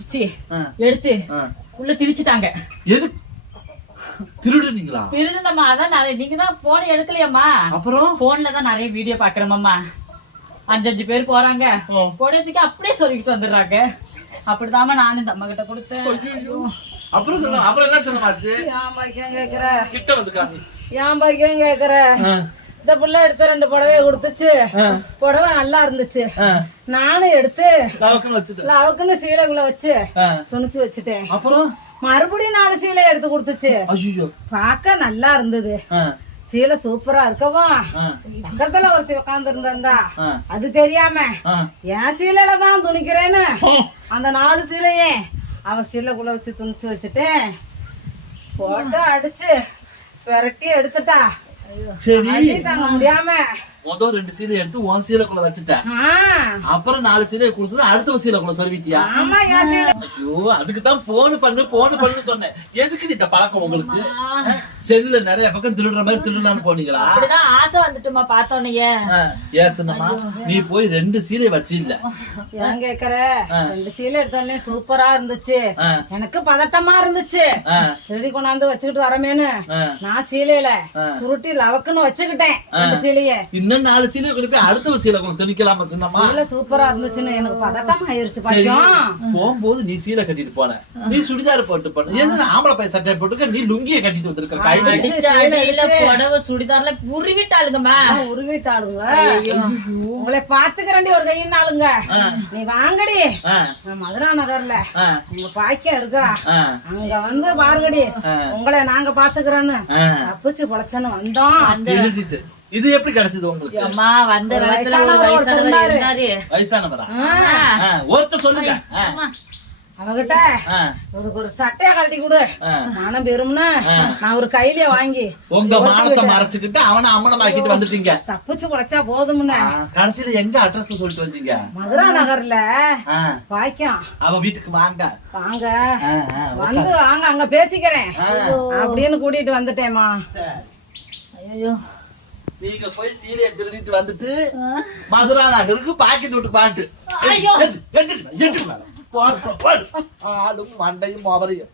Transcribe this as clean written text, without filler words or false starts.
குச்சி எடுத்து உள்ள திணிச்சிட்டாங்க. எது திருடுனீங்களா? திருடுனம்மா. அதான் நிறைய நீங்க தான் போன எடுக்கலையம்மா. அப்புறம் போன்ல தான் நிறைய வீடியோ பாக்குறோம்மா. 5 பேர் போறாங்க, போனதுக்கு அப்படியே சொல்லிட்டு வந்துடுறாங்க. அப்படிதாம்மா நானும் இந்த அம்மா கிட்ட கொடுத்தேன். அப்புறம் சொல்ல, அப்புறம் என்ன சொன்னமாச்சு? ஏன் பாக்கியம் கேக்குற? கிட்ட வந்து காமி. ஏன் பாக்கியம் கேக்குற? இந்த புள்ள எடுத்து 2 புடவைய கொடுத்துச்சு. புடவை நல்லா இருந்துச்சு. நானும் எடுத்து லவக்குன்னு சீலைக்குள்ள வச்சு துணிச்சு வச்சுட்டேன். அப்புறம் மறுபடியும் 4 சீலை எடுத்து கொடுத்துச்சு. பாக்க நல்லா இருந்தது. சீலை சூப்பரா இருக்கவா பக்கத்துல ஒருத்தி உட்கார்ந்து இருந்தா அது தெரியாம என் சீலையில தான் துணிக்கிறேன்னு அந்த 4 சீலையே அவ சீலைக்குள்ள வச்சு துணிச்சு வச்சுட்டேன். போட்டு அடிச்சு பெரட்டி எடுத்துட்டா. தாங்க முடியாம முதல் 2 சீலை எடுத்து 1 சீலைக்குள்ள வச்சுட்டேன். அப்புறம் 4 சீலையை கொடுத்து அடுத்த சீலைக்குள்ள சொல்லிட்டியா? ஐயோ, அதுக்குதான் போன் பண்ணு சொன்னேன். எதுக்கு இந்த பழக்கம் உங்களுக்கு? செல்லுல நிறைய பக்கம் திருடுற மாதிரி திருடலான்னு போனீங்களா? அப்படிதான் ஆசை வந்துட்டுமா பார்த்தோன்னே. ஏசனமா நீ போய் 2 சீலை வச்சு இல்ல ஏன் கேக்குற? 2 சீலை எடுத்தோடனே சூப்பரா இருந்துச்சு. எனக்கு பதட்டமா இருந்துச்சு. ரெடி கொண்டாந்து வச்சுக்கிட்டு வரமேனு நான் சீலையில சுருட்டி லவக்குன்னு வச்சுக்கிட்டேன் 2 சீலைய. இன்னும் 4 சீலை கொண்டு போய் அடுத்த சீலை கொண்டு திணிக்கலாமா? சின்னம்மா சீலை சூப்பரா இருந்துச்சுன்னு எனக்கு பதட்டம் ஆயிருச்சு. பாக்கியம் போகும்போது நீ சீலை கட்டிட்டு போன, நீ சுடிதார் போட்டு போன, என்ன ஆம்பளை பைய சட்டையை போட்டுக்க, நீ லுங்கிய கட்டிட்டு வந்திருக்க. புடவை சுடிதார்ல உருவிட்டாளுங்கம்மா. உருவிட்டாளுங்க. உங்களை பாத்துக்கிறேன்டி ஒரு கையினாளுங்க. நீ வாங்கடி, மதுரா நகர்ல உங்க பாக்கியம் இருக்கா, அங்க வந்து பாருங்கடி, உங்களை நாங்க பாத்துக்கிறோன்னு தப்பிச்சு பொழைச்சன்னு வந்தோம். இது எப்படி கிடைச்சது உங்களுக்கு? அம்மா வந்த வயசானவரா? ஒருத்தர் சொல்லுங்க. அவகிட்ட ஒரு சட்டையா கழட்டி கொடு, மனம் பெரும்னு நான் ஒரு கையில வாங்கி உங்க மானத்தை மறைச்சுக்கிட்டு அவனை அம்மனமாக்கிட்டு வந்துட்டீங்க. தப்பிச்சு பொழைச்சா போதும்னு. கடைசியில எங்க அட்ரஸ் சொல்லிட்டு வந்தீங்க? மதுரா நகர்ல பாக்கியம் அவ வீட்டுக்கு வாங்க வாங்க வந்து வாங்க அங்க பேசிக்கிறேன் அப்படின்னு கூட்டிட்டு வந்துட்டேமா. ஐயோ, நீங்க போய் சீலையை திருடிட்டு வந்துட்டு மதுரா நகருக்கு பாக்கெட் விட்டு பாட்டு மண்டையும் மோவரையும்